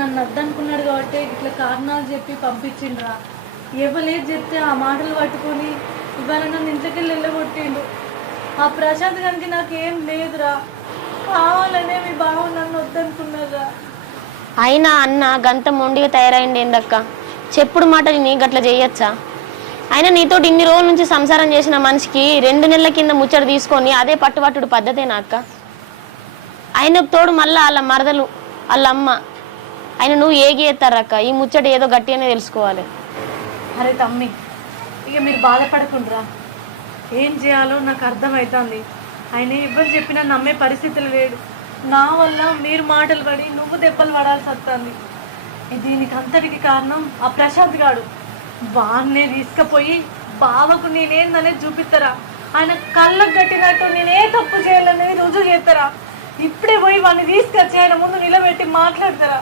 నన్ను అద్దనుకున్నాడు కాబట్టి ఇట్లా కారణాలు చెప్పి పంపించిండ్రా. ఇవ్వలేదు చెప్తే ఆ మాటలు పట్టుకొని ఇవాళ నన్ను ఇంట్లోకి వెళ్ళగొట్టిండు. ఆ ప్రశాంత్ గారికి నాకేం లేదురా, కావాలనే మీ బావ నన్ను వద్దనుకున్నారా. అయినా అన్న గంత మొండిగా తయారైంది ఏందక్క? చెప్పుడు మాటలు నీ గట్ల చేయొచ్చా? అయినా నీతోటి ఇన్ని రోజుల నుంచి సంసారం చేసిన మనిషికి 2 నెలల కింద ముచ్చట తీసుకొని అదే పట్టుబట్టుడు పద్ధతేనా అక్క? ఆయనకు తోడు మళ్ళా వాళ్ళ మరదలు వాళ్ళ అమ్మ, ఆయన నువ్వు ఏగి ఎత్తారక్క. ఈ ముచ్చట ఏదో గట్టిగానే తెలుసుకోవాలి. అరే తమ్మి, ఇక మీరు బాధపడకుండ్రా. ఏం చేయాలో నాకు అర్థమవుతుంది. ఆయన ఎవరు చెప్పినా నమ్మే పరిస్థితులు లేడు. నా వల్ల మీరు మాటలు పడి నువ్వు దెబ్బలు పడాల్సి వస్తుంది. దీనికి అంతటికి కారణం ఆ ప్రశాంత్ గాడు. వాన్నే తీసుకుపోయి బావకు నేనేందనేది చూపిస్తారా. ఆయన కళ్ళకు కట్టినట్టు నేనే తప్పు చేయాలనేది రుజువు చేస్తారా. ఇప్పుడే పోయి వాడిని తీసుకొచ్చి ఆయన ముందు నిలబెట్టి మాట్లాడతారా.